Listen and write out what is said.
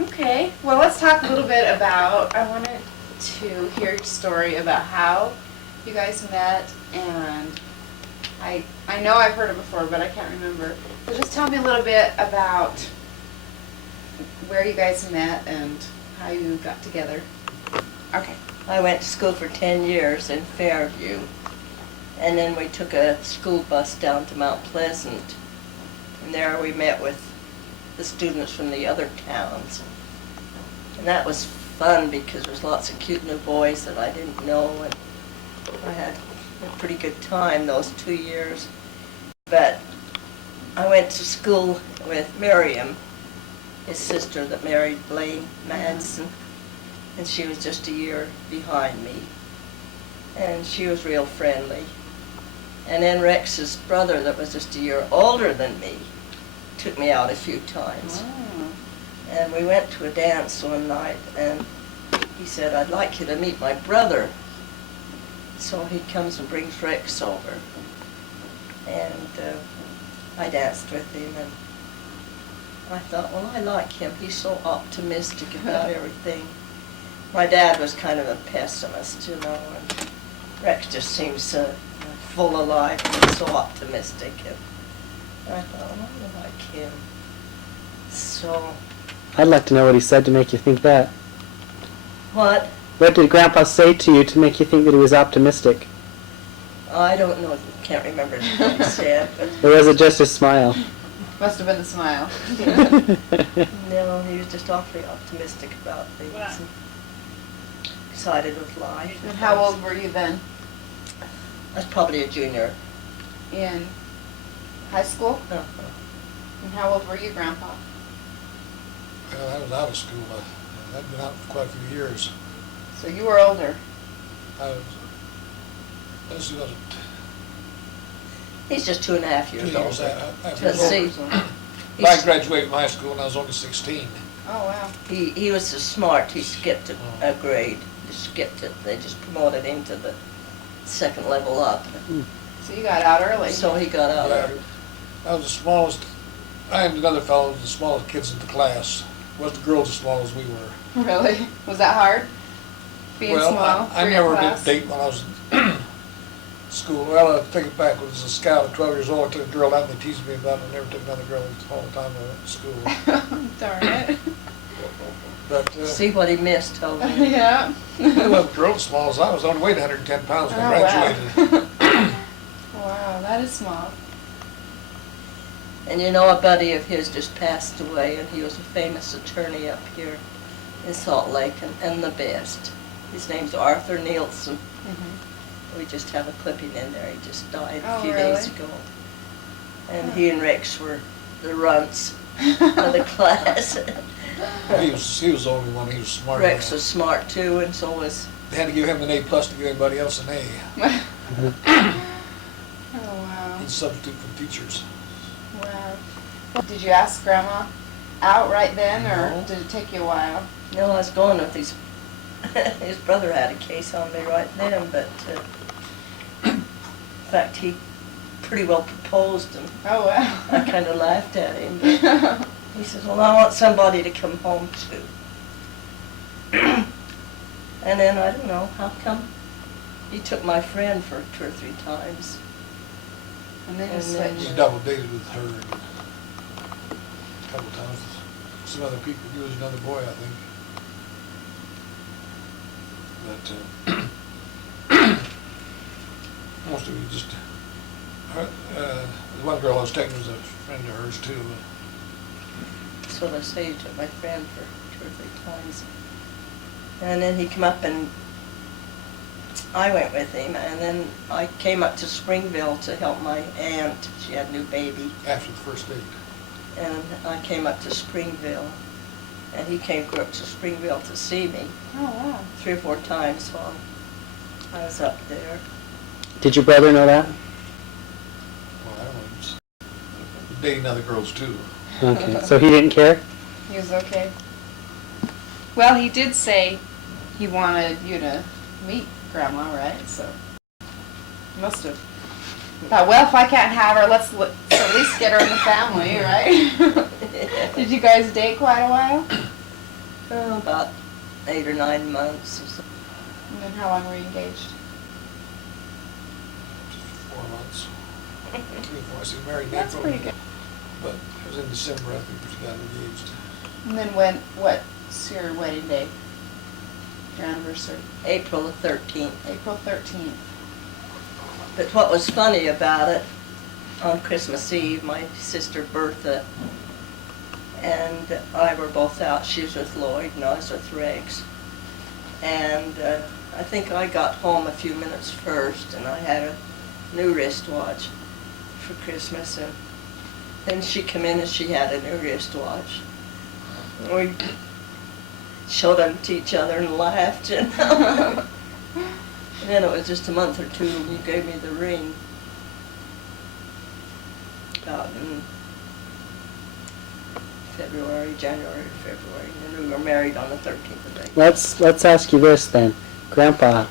Okay, well, let's talk a little bit about, I wanted to hear your story about how you guys met, and I know I've heard it before, but I can't remember. So just tell me a little bit about where you guys met and how you got together. Okay. I went to school for 10 years in Fairview, and then we took a school bus down to Mount Pleasant, and there we met with the students from the other towns. And that was fun because there was lots of cute new boys that I didn't know, and I had a pretty good time those 2 years. But I went to school with Miriam, his sister that married Blaine Madsen, and she was just a year behind me. And she was real friendly. And then Rex's brother, that was just a year older than me, took me out a few times. Oh. And we went to a dance one night, and he said, "I'd like you to meet my brother." So he comes and brings Rex over. And I danced with him, and I thought, well, I like him. He's so optimistic about everything. My dad was kind of a pessimist, and Rex just seems full of life and so optimistic. And I thought, well, I like him. So, I'd like to know what he said to make you think that. what? What did Grandpa say to you to make you think that he was optimistic? I don't know, can't remember what he said, but Or was it just his smile? Must have been the smile. no, he was just awfully optimistic about things. Wow. And excited with life. And how old were you then? I was probably a junior. In high school? Uh-huh. And how old were you, Grandpa? Well, I was out of school. I'd been out for quite a few years. So you were older. I was, let's see, was it He's just 2.5 2 years years older. after Let's see. I graduated from high school when I was only 16. Oh, wow. He was so smart, he skipped a grade. He skipped it. They just promoted him to the second level up. So you got out early. So he got out Yeah, early. I was the smallest. I and another fellow was the smallest kids in the class. Wasn't the girls as small as we were. Really? Was that hard? Being well, small I for your never class? did date when I was in school. Well, I take it back. When I was a scout at 12 years old, I took a girl out and they teased me about it. I never took another girl the whole time I went to school. Darn it. But See what he missed, told me. Yeah. I wasn't a girl as small as I was. I only weighed 110 pounds when I Oh, graduated. wow. Wow, that is small. And a buddy of his just passed away, and he was a famous attorney up here in Salt Lake, and the best. His name's Arthur Nielsen. Mm-hmm. We just have a clipping in there. He just died a Oh, few really? days ago. And he and Rex were the runts of the class. He was the only one. He was smart. Rex was smart too, and so was. They had to give him an A plus to give anybody else an A. Oh, wow. He'd substitute for teachers. Wow. Did you ask Grandma out right then, or No. did it take you a while? No, I was going with his brother had a case on me right then, but in fact he pretty well proposed, and Oh, wow. I kind of laughed at him. But he says, "Well, I want somebody to come home to." And then I don't know how come he took my friend for 2 or 3 times. And then you And then- He switched. double dated with her and a couple times with some other people. He was another boy, I think. But most of it just. The one girl I was taking was a friend of hers too. That's what I say, he took my friend for 2 or 3 times. And then he came up and I went with him, and then I came up to Springville to help my aunt. She had a new baby. After the first date. And I came up to Springville, and he came up to Springville to see me Oh, wow. 3 or 4 times while I was up there. Did your brother know that? Well, I don't know. He was dating other girls too. Okay, so he didn't care? He was okay. Well, he did say he wanted you to meet Grandma, right? So, he must have thought, well, if I can't have her, let's at least get her in the family, right? Did you guys date quite a while? 8 or 9 months. And then how long were you engaged? 4 months. 3 or 4 months. He married in That's April. pretty good. But it was in December, I think, we got engaged. And then what's your wedding day? Your anniversary? April the 13th. April 13th. But what was funny about it, on Christmas Eve, my sister Bertha and I were both out. She was with Lloyd and I was with Rex. And I think I got home a few minutes first, and I had a new wristwatch for Christmas. And then she came in and she had a new wristwatch. We showed them to each other and laughed. And then it was just a month or two and you gave me the ring. About in January, February. And then we were married on the 13th of April. Let's ask you this then. Grandpa,